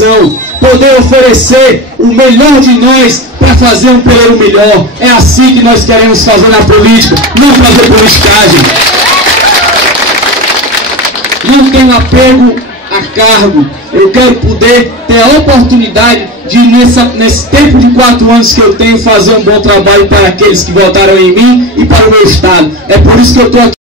população, poder oferecer o melhor de nós para fazer um peleiro melhor. É assim que nós queremos fazer na política, não fazer politicagem. Não tenho apego a cargo. Eu quero poder ter a oportunidade de, nesse tempo de 4 anos que eu tenho, fazer um bom trabalho para aqueles que votaram em mim e para o meu estado. É por isso que eu estou aqui.